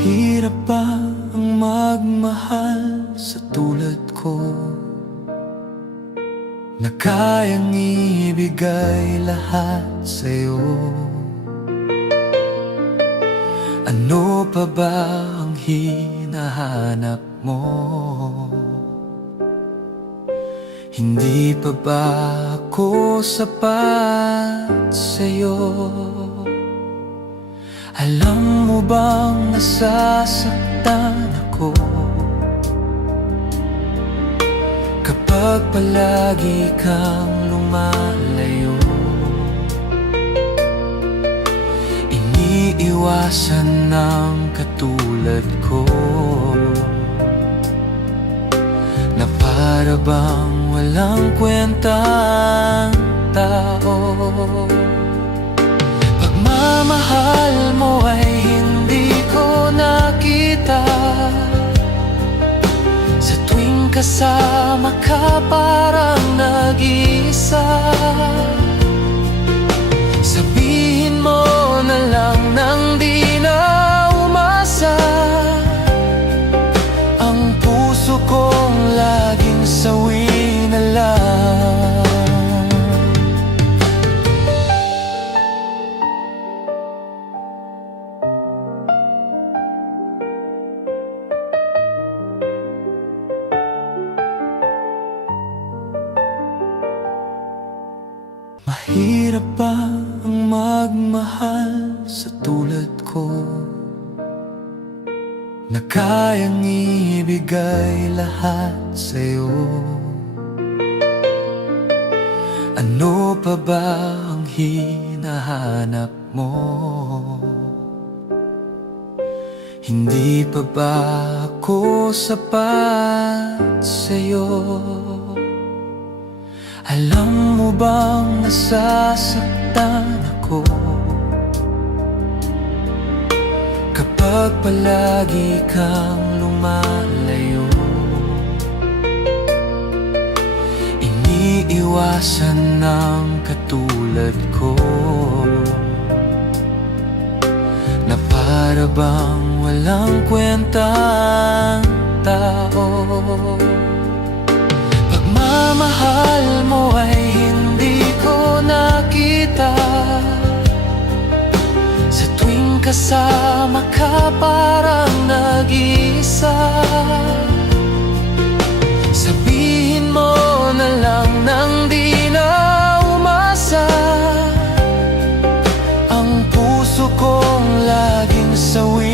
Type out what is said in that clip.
Mahirap ba ang magmahal sa tulad ko, na kayang ibigay lahat sa'yo? Ano pa ba ang hinahanap mo? Hindi pa ba ako sapat sa'yo? Alam mo bang nasasaktan ako kapag palagi kang lumalayo? Iniiwasan ng katulad ko na para bang walang kwentang tao. Pagmamahal mo ay hindi ko nakita, sa tuwing kasama ka parang nag-iisa. Sabihin mo na lang nang di na umasa, ang puso kong laging sawi na lang. Mahirap ba ang magmahal sa tulad ko, na kayang ibigay lahat sa'yo? Ano pa ba ang hinahanap mo? Hindi pa ba ako sapat sa'yo? Alam mo bang nasasaktan ako kapag palagi kang lumalayo? Iniiwasan ng katulad ko na para bang walang kwentang tao. Pagmamahal mo ay hindi ko nakita, sa tuwing kasama ka parang nag-iisa. Sabihin mo na lang nang di na umasa, ang puso kong laging sawi